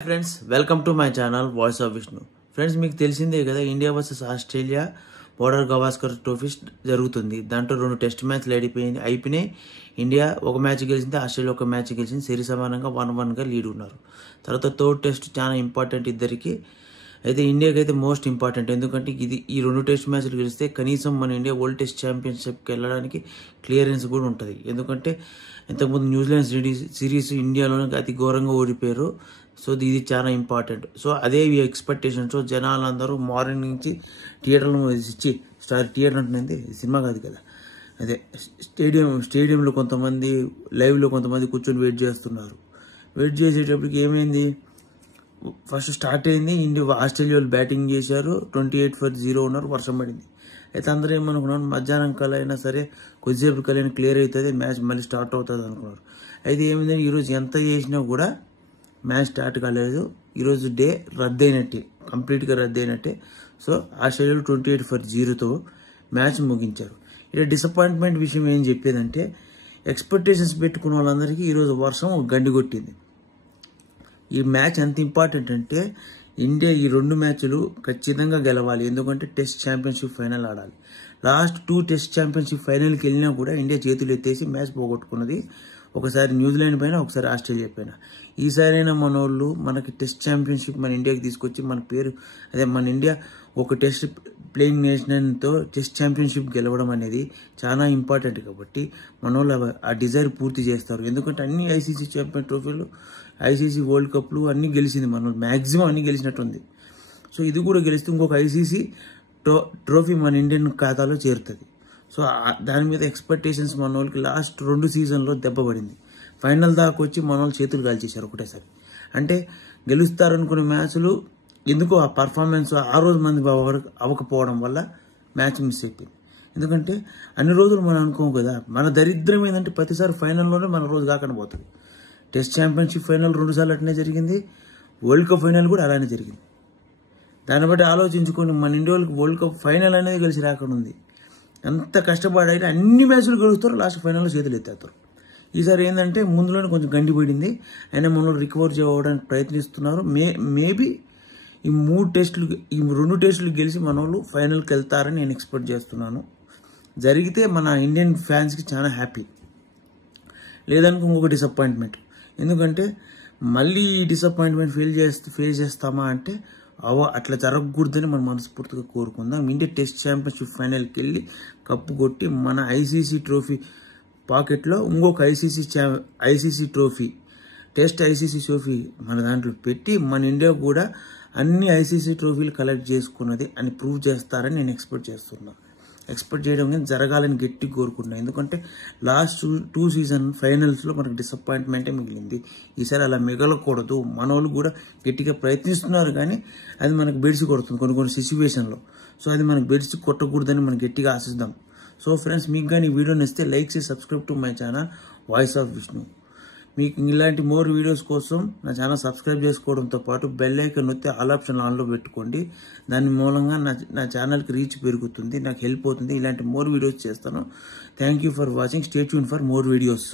Friends welcome to my channel voice of Vishnu. Friends మీకు తెలిసిందే కదా, India versus Australia border Gavaskar trophy జరుగుతుంది. దాంట్లో 2 టెస్ట్ మ్యాచ్లు అయిపోయినాయి. ఇండియా ఒక మ్యాచ్ గెలిచింది, ఆస్ట్రేలియా ఒక మ్యాచ్ గెలిచింది. సరి సమానంగా 1-1గా లీడ్ ఉన్నారు. తర్వాత థర్డ్ టెస్ట్ చాలా ఇంపార్టెంట్ ఇద్దరికి. అయితే ఇండియాకి అయితే మోస్ట్ ఇంపార్టెంట్, ఎందుకంటే ఈ 2 టెస్ట్ మ్యాచ్లు గెలిస్తే కనీసం మన ఇండియా వరల్డ్ టెస్ట్ ఛాంపియన్షిప్కి వెళ్ళడానికి క్లియరెన్స్ కూడా ఉంటుంది. ఎందుకంటే ఇంతకుముందు న్యూజిలాండ్ సిరీస్ ఇండియాలోనే అతి ఘోరంగా ఓడిపోయారు. సో ఇది చాలా ఇంపార్టెంట్. సో అదే ఎక్స్పెక్టేషన్స్ జనాలందరూ మార్నింగ్ నుంచి థియేటర్లో ఇచ్చి థియేటర్ అంటున్నది సినిమా కాదు కదా, అదే స్టేడియంలో కొంతమంది లైవ్లో కొంతమంది కూర్చొని వెయిట్ చేస్తున్నారు. వెయిట్ చేసేటప్పటికి ఏమైంది, ఫస్ట్ స్టార్ట్ అయింది, ఆస్ట్రేలియా వాళ్ళు బ్యాటింగ్ చేశారు, 28-0 ఉన్నారు, వర్షం పడింది. అయితే అందరూ ఏమనుకున్నారు, మధ్యాహ్నం కల్లా అయినా సరే కొద్దిసేపు కల్లా క్లియర్ అవుతుంది, మ్యాచ్ మళ్ళీ స్టార్ట్ అవుతుంది అనుకున్నారు. అయితే ఏమైందంటే ఈరోజు ఎంత చేసినా కూడా మ్యాచ్ స్టార్ట్ కాలేదు. ఈరోజు డే రద్దయినట్టే, కంప్లీట్గా రద్దయినట్టే. సో ఆస్ట్రేలియాలో 28-0తో మ్యాచ్ ముగించారు. ఇలా డిసప్పాయింట్మెంట్ విషయం ఏం చెప్పేదంటే, ఎక్స్పెక్టేషన్స్ పెట్టుకున్న వాళ్ళందరికీ ఈరోజు వర్షం గండి కొట్టింది. ఈ మ్యాచ్ ఎంత ఇంపార్టెంట్ అంటే, ఇండియా ఈ 2 మ్యాచ్లు ఖచ్చితంగా గెలవాలి, ఎందుకంటే టెస్ట్ ఛాంపియన్షిప్ ఫైనల్ ఆడాలి. లాస్ట్ 2 టెస్ట్ ఛాంపియన్షిప్ ఫైనల్కి వెళ్ళినా కూడా ఇండియా చేతులు ఎత్తేసి మ్యాచ్ పోగొట్టుకున్నది. ఒకసారి న్యూజిలాండ్ పైన, ఒకసారి ఆస్ట్రేలియా పైన. ఈసారైనా మన వాళ్ళు మనకి టెస్ట్ ఛాంపియన్షిప్ మన ఇండియాకి తీసుకొచ్చి మన పేరు, అదే మన ఇండియా ఒక టెస్ట్ ప్లేయింగ్ నేషన్తో టెస్ట్ ఛాంపియన్షిప్ గెలవడం అనేది చాలా ఇంపార్టెంట్. కాబట్టి మన వాళ్ళు ఆ డిజైర్ పూర్తి చేస్తారు. ఎందుకంటే అన్ని ఐసీసీ ఛాంపియన్ ట్రోఫీలు, ఐసీసీ వరల్డ్ కప్లు అన్నీ గెలిచింది మన వాళ్ళు, మ్యాక్సిమం అన్నీ గెలిచినట్టుంది. సో ఇది కూడా గెలిస్తే ఇంకొక ఐసీసీ ట్రోఫీ మన ఇండియన్ ఖాతాలో చేరుతుంది. సో దాని మీద ఎక్స్పెక్టేషన్స్ మన వాళ్ళకి లాస్ట్ 2 సీజన్లో దెబ్బ పడింది. ఫైనల్ దాకా వచ్చి మన వాళ్ళు చేతులు కాల్చేశారు ఒకటేసారి. అంటే గెలుస్తారనుకునే మ్యాచ్లు ఎందుకో ఆ పర్ఫార్మెన్స్ ఆ రోజు మంది అవ్వకపోవడం వల్ల మ్యాచ్ మిస్ అయిపోయింది. ఎందుకంటే అన్ని రోజులు మనం అనుకోము కదా, మన దరిద్రం ఏంటంటే ప్రతిసారి ఫైనల్లోనే మన రోజు కాకుండా పోతుంది. టెస్ట్ ఛాంపియన్షిప్ ఫైనల్ 2 సార్లు అట్నే జరిగింది, వరల్డ్ కప్ ఫైనల్ కూడా అలానే జరిగింది. దాన్ని బట్టి ఆలోచించుకొని మన ఇండియా వాళ్ళకి వరల్డ్ కప్ ఫైనల్ అనేది గెలిచి రాకుండా ఉంది. ఎంత కష్టపడి అయితే అన్ని మ్యాచ్లు గెలుస్తారు, లాస్ట్ ఫైనల్లో చేతులు ఎత్తేస్తారు. ఈసారి ఏంటంటే ముందులోనే కొంచెం గండి పడింది, అయినా మనలో రికవర్ చేయడానికి ప్రయత్నిస్తున్నారు. మేబీ ఈ 2 టెస్టులు గెలిచి మన వాళ్ళు ఫైనల్కి వెళ్తారని నేను ఎక్స్పెక్ట్ చేస్తున్నాను. జరిగితే మన ఇండియన్ ఫ్యాన్స్కి చాలా హ్యాపీ, లేదనుకో ఇంకొక డిసప్పాయింట్మెంట్. ఎందుకంటే మళ్ళీ ఈ డిసప్పాయింట్మెంట్ ఫేస్ చేస్తామా అంటే అట్లా జరగకూడదని మనం మనస్ఫూర్తిగా కోరుకుందాం. ఇండియా టెస్ట్ ఛాంపియన్షిప్ ఫైనల్కి వెళ్ళి కప్పు కొట్టి మన ఐసీసీ ట్రోఫీ పాకెట్లో ఇంకొక ICC trophy, test ICC trophy మన దాంట్లో పెట్టి మన ఇండియా కూడా అన్ని ఐసీసీ ట్రోఫీలు కలెక్ట్ చేసుకున్నది అని ప్రూవ్ చేస్తారని నేను ఎక్స్పెక్ట్ చేయడం కానీ జరగాలని గట్టి కోరుకుంటున్నాను. ఎందుకంటే లాస్ట్ 2 సీజన్ ఫైనల్స్లో మనకు డిసప్పాయింట్మెంటే మిగిలింది. ఈసారి అలా మిగలకూడదు. మన వాళ్ళు కూడా గట్టిగా ప్రయత్నిస్తున్నారు, కానీ అది మనకు బెడిసి కొడుతుంది కొన్ని సిచ్యువేషన్లో. సో అది మనకు బెడిసి కొట్టకూడదని మనం గట్టిగా ఆశిద్దాం. సో ఫ్రెండ్స్, మీకు కానీ ఈ వీడియో నచ్చితే లైక్ చేసి subscribe to my channel voice of Vishnu. మీకు ఇలాంటి మోర్ వీడియోస్ కోసం నా ఛానల్ సబ్స్క్రైబ్ చేసుకోవడంతో పాటు బెల్ ఐకాన్ నొత్తే ఆల్ ఆప్షన్ ఆన్లో పెట్టుకోండి. దాని మూలంగా నా ఛానల్కి రీచ్ పెరుగుతుంది, నాకు హెల్ప్ అవుతుంది. ఇలాంటి మోర్ వీడియోస్ చేస్తాను. Thank you for watching. Stay tune for more videos.